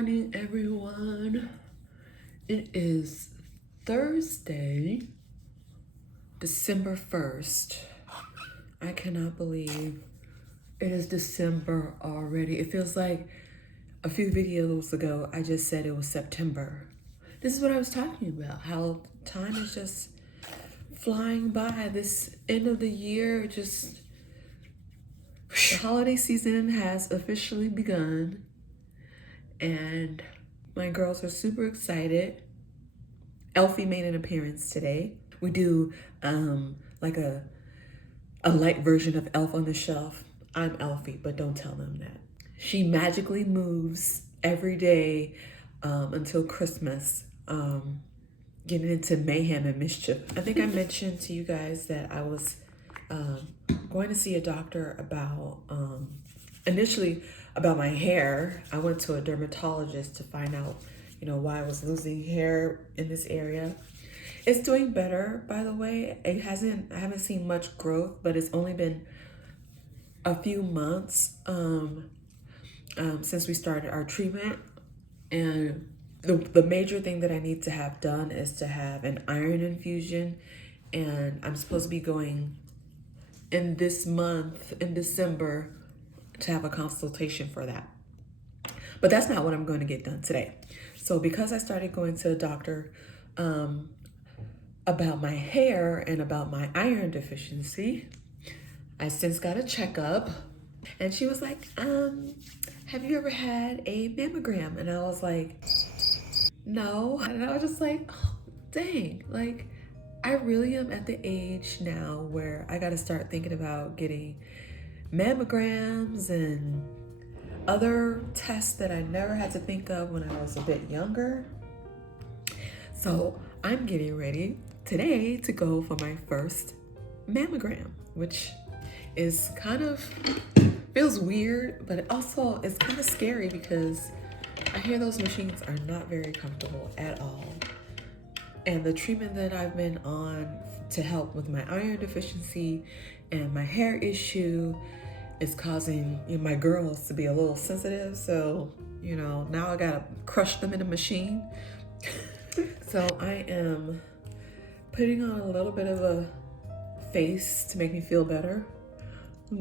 morning, everyone. It is Thursday, December 1st. I cannot believe it is December already. It feels like a few videos ago, I just said it was September. This is what I was talking about, how time is just flying by. This end of the year, the holiday season has officially begun. And my girls are super excited. Elfie made an appearance today. We do like a light version of Elf on the Shelf. I'm Elfie, but don't tell them that. She magically moves every day until Christmas, getting into mayhem and mischief. I think I mentioned to you guys that I was going to see a doctor about, initially about my hair. I went to a dermatologist to find out, why I was losing hair in this area. It's doing better, by the way. I haven't seen much growth, but it's only been a few months since we started our treatment. And the major thing that I need to have done is to have an iron infusion. And I'm supposed to be going in this month, in December, to have a consultation for that. But that's not what I'm going to get done today. So because I started going to the doctor about my hair and about my iron deficiency, I since got a checkup, and she was like, have you ever had a mammogram? And I was like, no. And I was just like, oh, dang, like I really am at the age now where I got to start thinking about getting mammograms and other tests that I never had to think of when I was a bit younger. So I'm getting ready today to go for my first mammogram, which is feels weird, but it also is kind of scary because I hear those machines are not very comfortable at all. And the treatment that I've been on to help with my iron deficiency and my hair issue is causing my girls to be a little sensitive. So, now I gotta crush them in a machine. So I am putting on a little bit of a face to make me feel better.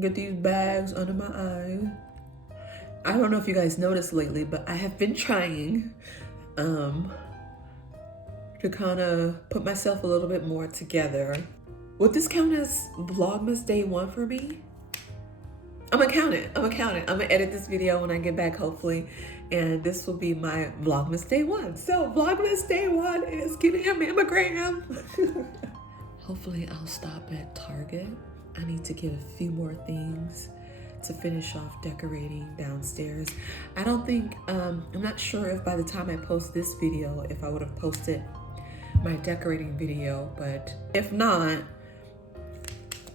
Get these bags under my eyes. I don't know if you guys noticed lately, but I have been trying to kind of put myself a little bit more together. Would this count as Vlogmas day 1 for me? I'm gonna count it. I'm gonna edit this video when I get back, hopefully, and this will be my Vlogmas day 1. So Vlogmas day 1 is getting a mammogram. Hopefully I'll stop at Target. I need to get a few more things to finish off decorating downstairs. I don't think, I'm not sure if by the time I post this video, if I would have posted my decorating video, but if not,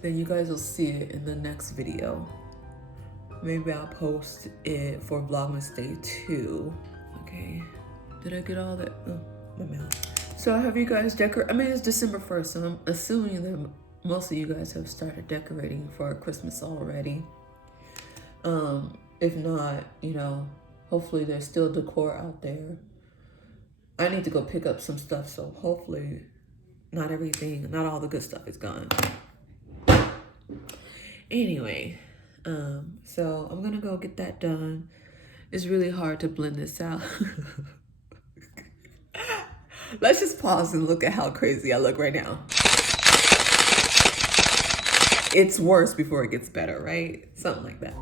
then you guys will see it in the next video. Maybe I'll post it for Vlogmas day 2. Okay, did I get all that? Oh, my mouth. So have you guys it's December 1st, so I'm assuming that most of you guys have started decorating for Christmas already. If not, hopefully there's still decor out there. I need to go pick up some stuff, so hopefully not all the good stuff is gone. Anyway, so I'm gonna go get that done. It's really hard to blend this out. Let's just pause and look at how crazy I look right now. It's worse before it gets better, right? Something like that.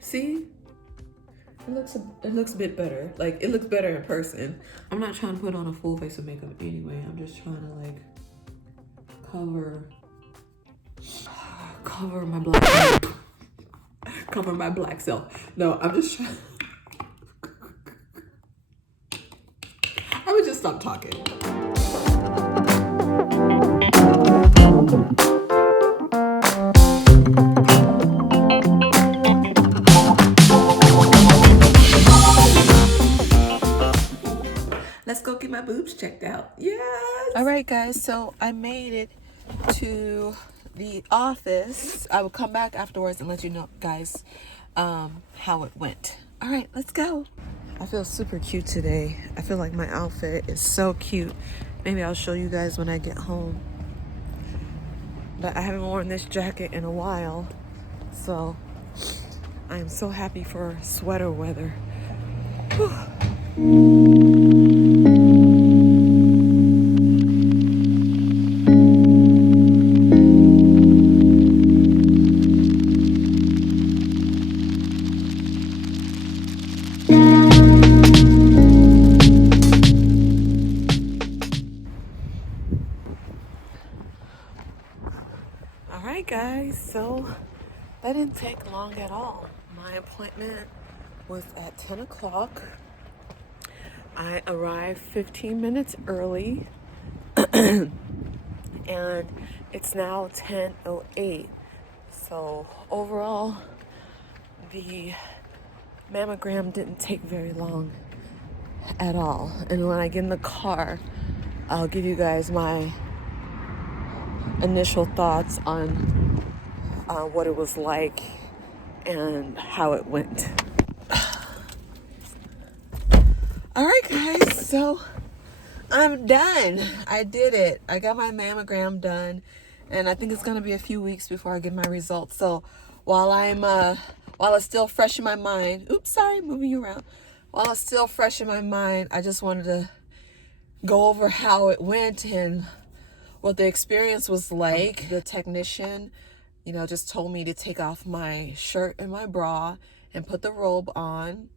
See? It looks a bit better. Like, it looks better in person. I'm not trying to put on a full face of makeup anyway. I'm just trying to cover my black self. No, I'm just trying. I would just stop talking. All right, guys, so I made it to the office. I will come back afterwards and let you know, guys, how it went. All right, let's go. I feel super cute today. I feel like my outfit is so cute. Maybe I'll show you guys when I get home. But I haven't worn this jacket in a while, so I am so happy for sweater weather. Whew. All right, guys, so that didn't take long at all. My appointment was at 10 o'clock. I arrived 15 minutes early, and it's now 10:08. So overall, the mammogram didn't take very long at all. And when I get in the car, I'll give you guys my initial thoughts on what it was like and how it went. All right, guys, so I'm done. I did it. I got my mammogram done, and I think it's gonna be a few weeks before I get my results. So while it's still fresh in my mind, moving you around. While it's still fresh in my mind, I just wanted to go over how it went and what the experience was like. The technician, just told me to take off my shirt and my bra and put the robe on.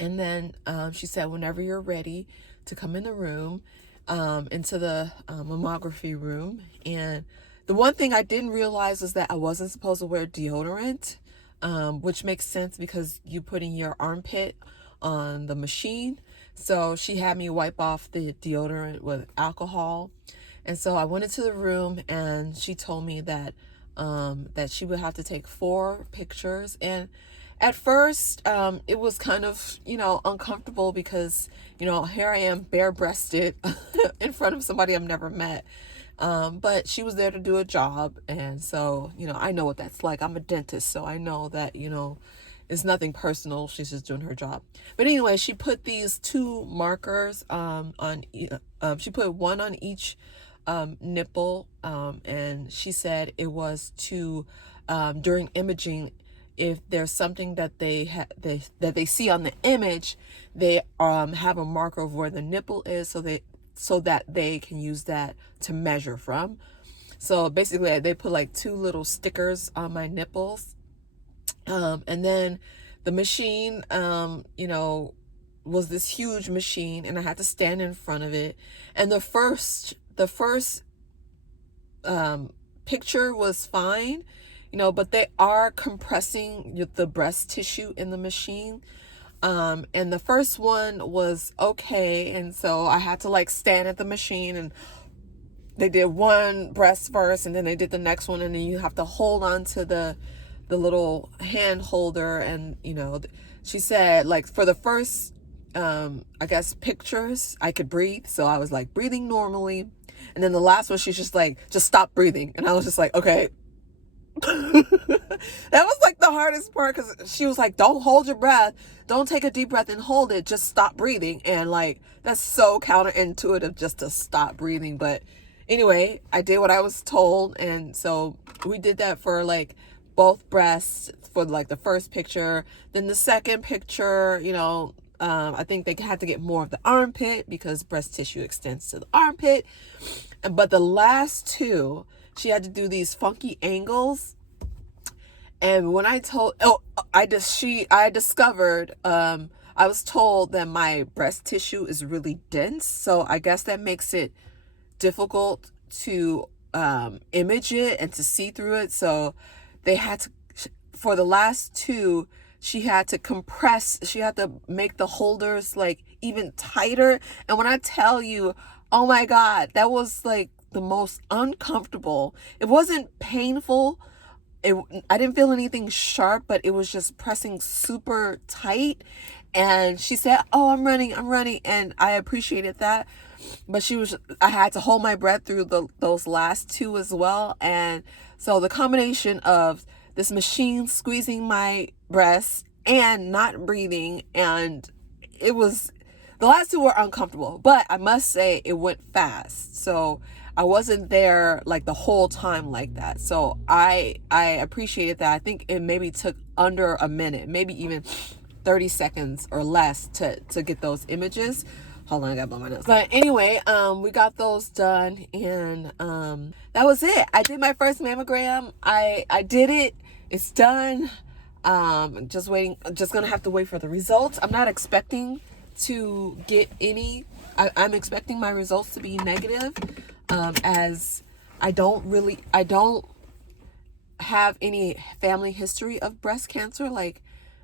And then she said, whenever you're ready to come in the room, into the mammography room. And the one thing I didn't realize was that I wasn't supposed to wear deodorant, which makes sense because you putting your armpit on the machine. So she had me wipe off the deodorant with alcohol. And so I went into the room, and she told me that that she would have to take 4 pictures. And at first, it was kind of, uncomfortable because, here I am bare-breasted in front of somebody I've never met. But she was there to do a job. And so, I know what that's like. I'm a dentist, so I know that, it's nothing personal. She's just doing her job. But anyway, she put these 2 markers she put one on each nipple. And she said it was to, during imaging, if there's something that they see on the image, they have a marker of where the nipple is, so that they can use that to measure from. So basically, they put like 2 little stickers on my nipples, and then the machine, was this huge machine, and I had to stand in front of it. And the first picture was fine. But they are compressing the breast tissue in the machine. And the first one was okay. And so I had to stand at the machine, and they did one breast first, and then they did the next one. And then you have to hold on to the little hand holder. And, she said for the first, I guess pictures, I could breathe. So I was breathing normally. And then the last one, she's just just stop breathing. And I was just okay. That was the hardest part, because she was don't hold your breath, don't take a deep breath and hold it, just stop breathing. And that's so counterintuitive, just to stop breathing. But anyway, I did what I was told, and so we did that for both breasts for the first picture. Then the second picture, I think they had to get more of the armpit because breast tissue extends to the armpit. But the last 2, she had to do these funky angles. And when I discovered, I was told that my breast tissue is really dense. So I guess that makes it difficult to image it and to see through it. So they had to, for the last 2, she had to make the holders even tighter. And when I tell you, oh my God, that was the most uncomfortable. It wasn't painful. I didn't feel anything sharp, but it was just pressing super tight. And she said, oh, I'm running. And I appreciated that. but I had to hold my breath through those last two as well. And so the combination of this machine squeezing my breasts and not breathing, and the last two were uncomfortable, but I must say it went fast. So I wasn't there like the whole time like that. So I appreciated that. I think it maybe took under a minute, maybe even 30 seconds or less to get those images. Hold on, I gotta blow my nose. But anyway, we got those done, and that was it. I did my first mammogram. I did it. It's done. Just waiting. Just gonna have to wait for the results. I'm not expecting to get any. I'm expecting my results to be negative, as I don't have any family history of breast cancer. Like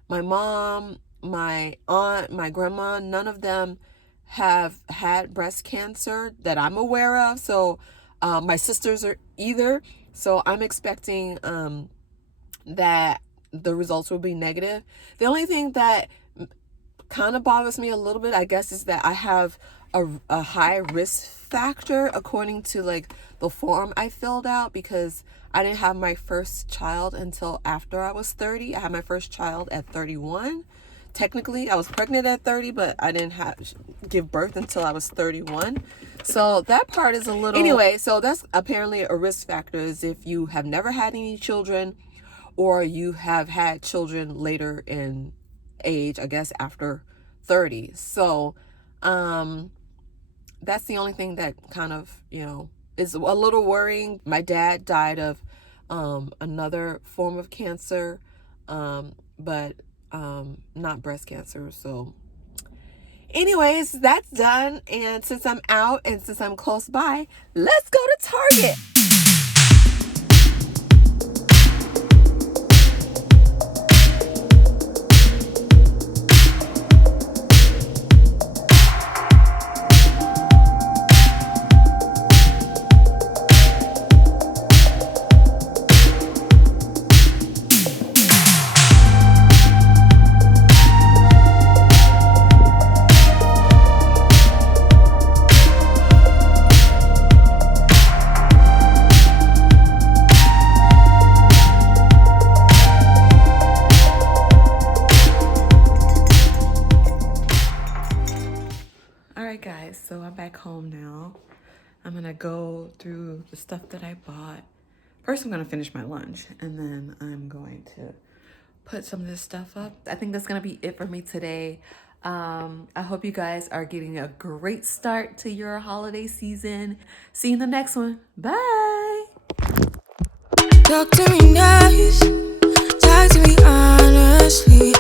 my mom, my aunt, my grandma, none of them have had breast cancer that I'm aware of. So my sisters are either. So I'm expecting that the results will be negative. The only thing that kind of bothers me a little bit, I guess, is that I have a high risk factor according to like the form I filled out, because I didn't have my first child until after I was 30. I had my first child at 31. Technically, I was pregnant at 30, but I didn't give birth until I was 31. So that part is a little... Anyway, so that's apparently a risk factor, is if you have never had any children, or you have had children later in age, I guess after 30. So that's the only thing that kind of, is a little worrying. My dad died of another form of cancer, but not breast cancer. So anyways, that's done. And since I'm out and since I'm close by, let's go to Target. Guys, so I'm back home now. I'm gonna go through the stuff that I bought. First, I'm gonna finish my lunch, and then I'm going to put some of this stuff up. I think that's gonna be it for me today. I hope you guys are getting a great start to your holiday season. See you in the next one. Bye. Talk to me nice, talk to me honestly.